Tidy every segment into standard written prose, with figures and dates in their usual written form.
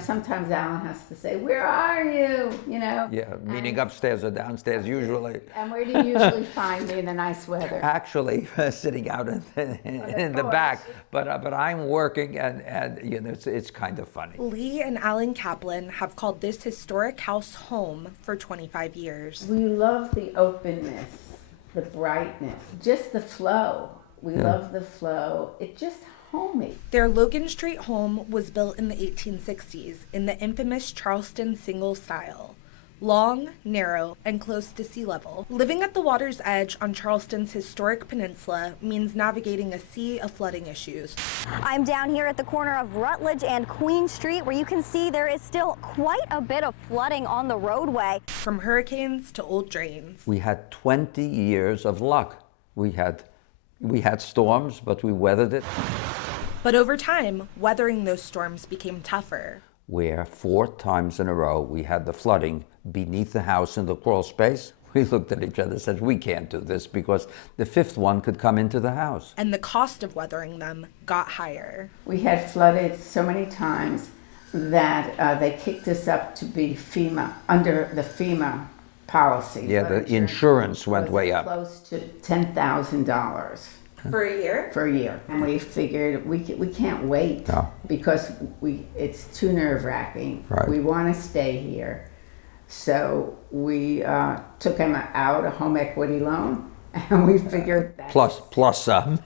sometimes Alan has to say, "Where are you?" Yeah, meaning upstairs or downstairs usually. And where do you usually find me in the nice weather? Actually, sitting out in the back, but I'm working, and it's kind of funny. Lee and Alan Kaplan have called this historic house home for 25 years. We love the openness, the brightness, just the flow. We love the flow. It's just homey. Their Logan Street home was built in the 1860s in the infamous Charleston single style. Long, narrow, and close to sea level. Living at the water's edge on Charleston's historic peninsula means navigating a sea of flooding issues. I'm down here at the corner of Rutledge and Queen Street, where you can see there is still quite a bit of flooding on the roadway. From hurricanes to old drains. We had 20 years of luck. We had storms, but we weathered it. But over time, weathering those storms became tougher. Where 4 times in a row we had the flooding beneath the house in the crawl space. We looked at each other and said, we can't do this, because the 5th one could come into the house. And the cost of weathering them got higher. We had flooded so many times that they kicked us up to be FEMA, under the FEMA policy. Yeah, the insurance went way up. Close to $10,000. For a year? For a year. And we figured we can't wait, because it's too nerve-wracking. Right. We want to stay here. So we took him out a home equity loan, and we figured that. Plus some,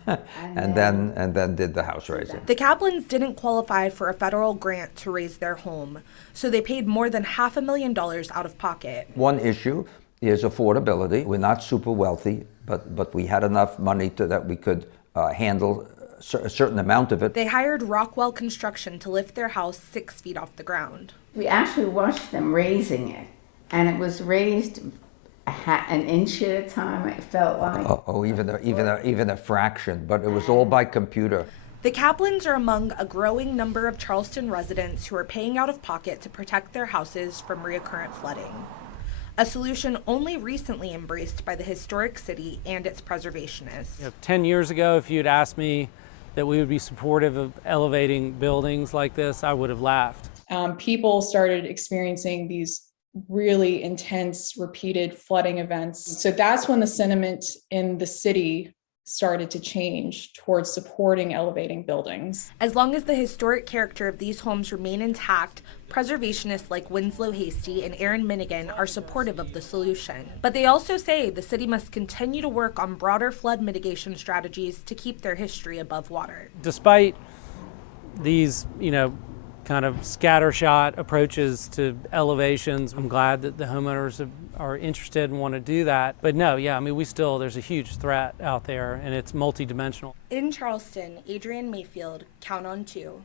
and then did the house raising. The Kaplans didn't qualify for a federal grant to raise their home, so they paid more than $500,000 out of pocket. One issue is affordability. We're not super wealthy, but we had enough money that we could handle a certain amount of it. They hired Rockwell Construction to lift their house 6 feet off the ground. We actually watched them raising it, and it was raised an inch at a time, it felt like. Even a fraction, but it was all by computer. The Kaplans are among a growing number of Charleston residents who are paying out of pocket to protect their houses from recurrent flooding. A solution only recently embraced by the historic city and its preservationists. 10 years ago, if you'd asked me that we would be supportive of elevating buildings like this, I would have laughed. People started experiencing these really intense, repeated flooding events. So that's when the sentiment in the city started to change towards supporting elevating buildings. As long as the historic character of these homes remain intact, preservationists like Winslow Hasty and Aaron Minigan are supportive of the solution. But they also say the city must continue to work on broader flood mitigation strategies to keep their history above water. Despite these, kind of scattershot approaches to elevations, I'm glad that the homeowners are interested and want to do that. But no, there's a huge threat out there, and it's multidimensional. In Charleston, Adrienne Mayfield, Count on 2.